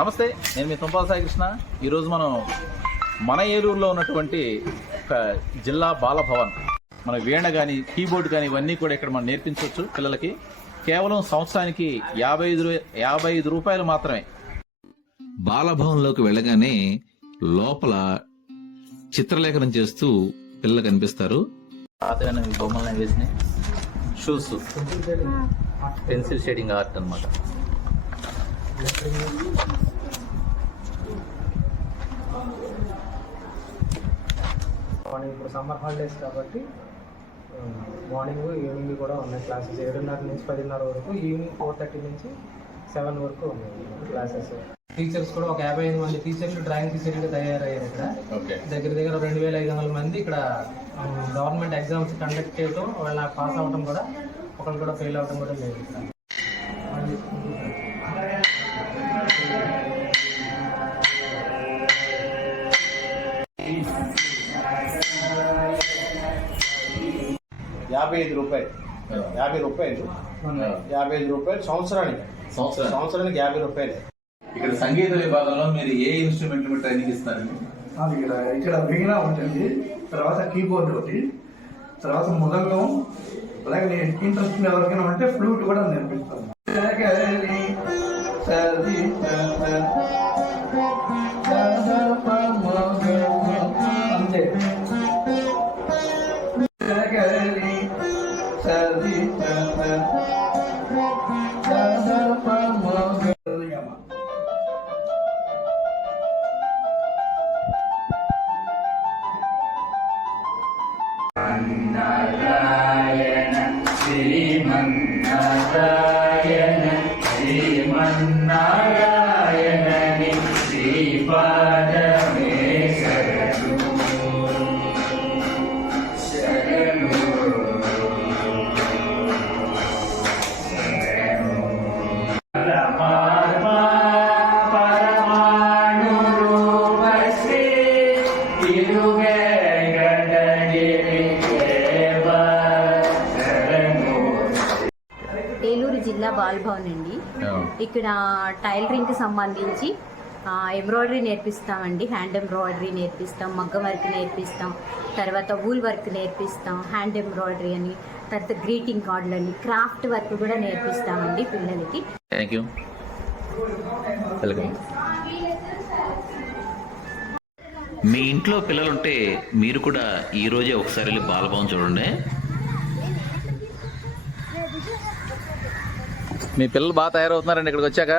నమస్తే నేను మీ తుంపాల సాయికృష్ణ. ఈరోజు మనం మన ఏలూరులో ఉన్నటువంటి ఒక జిల్లా బాలభవన్ మన వీణ కానీ కీబోర్డ్ కానీ ఇవన్నీ కూడా ఇక్కడ మనం నేర్పించవచ్చు పిల్లలకి. కేవలం సంవత్సరానికి యాభై ఐదు యాభై ఐదు రూపాయలు మాత్రమే. బాలభవన్లోకి వెళ్ళగానే లోపల చిత్రలేఖనం చేస్తూ పిల్లలు కనిపిస్తారు. బొమ్మలను వేసినాయి. షూస్ పెన్సిల్ షేడింగ్ ఆర్ట్ అనమాట మార్నింగ్ ఇప్పుడు సమ్మర్ హాలిడేస్ కాబట్టి మార్నింగ్ ఈవినింగ్ కూడా ఉన్నాయి క్లాసెస్. ఏడున్నర నుంచి పదిన్నర వరకు ఈవినింగ్ ఫోర్ థర్టీ నుంచి సెవెన్ వరకు ఉన్నాయి క్లాసెస్. టీచర్స్ కూడా ఒక యాభై ఐదు మంది టీచర్లు డ్రాయింగ్ టీచర్లుగా తయారయ్యారు ఇక్కడ. దగ్గర దగ్గర రెండు వేల ఐదు వందల మంది ఇక్కడ గవర్నమెంట్ ఎగ్జామ్స్ కండక్ట్ చేయడం వాళ్ళ పాస్ అవ్వడం కూడా ఒకళ్ళు కూడా ఫెయిల్ అవ్వడం కూడా లేదు యాభై ఐదు రూపాయలు. యాభై రూపాయలు. యాభై ఐదు రూపాయలు సంవత్సరానికి. సంవత్సరం సంవత్సరానికి యాభై రూపాయలు. ఇక్కడ సంగీత విభాగంలో మీరు ఏ ఇన్స్ట్రుమెంట్ ట్రైనింగ్ ఇస్తారండి అది ఇక్కడ ఇక్కడ వీణ ఉంటుంది తర్వాత కీబోర్డ్ ఒకటి. తర్వాత మొదలం అలాగే నేను ఇంట్రెస్ట్ ఎవరికైనా ఉంటే ఫ్లూట్ కూడా నేర్పిస్తాను సరి, Narayana Sri Narayana ఏలూరు జిల్లా బాల్భవన్ అండి. ఇక్కడ టైలరింగ్కి సంబంధించి ఎంబ్రాయిడరీ నేర్పిస్తామండి. హ్యాండ్ ఎంబ్రాయిడరీ నేర్పిస్తాం మగ్గం వర్క్ నేర్పిస్తాం తర్వాత వూల్ వర్క్ నేర్పిస్తాం హ్యాండ్ ఎంబ్రాయిడరీ అని తర్వాత గ్రీటింగ్ కార్డులు అని క్రాఫ్ట్ వర్క్ కూడా నేర్పిస్తామండి పిల్లలకి. థ్యాంక్ యూ వెల్కమ్ మీ ఇంట్లో పిల్లలుంటే మీరు కూడా ఈ రోజే ఒకసారి బాలభవన్ చూడండి. మీ పిల్లలు బాగా తయారవుతున్నారండి ఇక్కడికి వచ్చాక.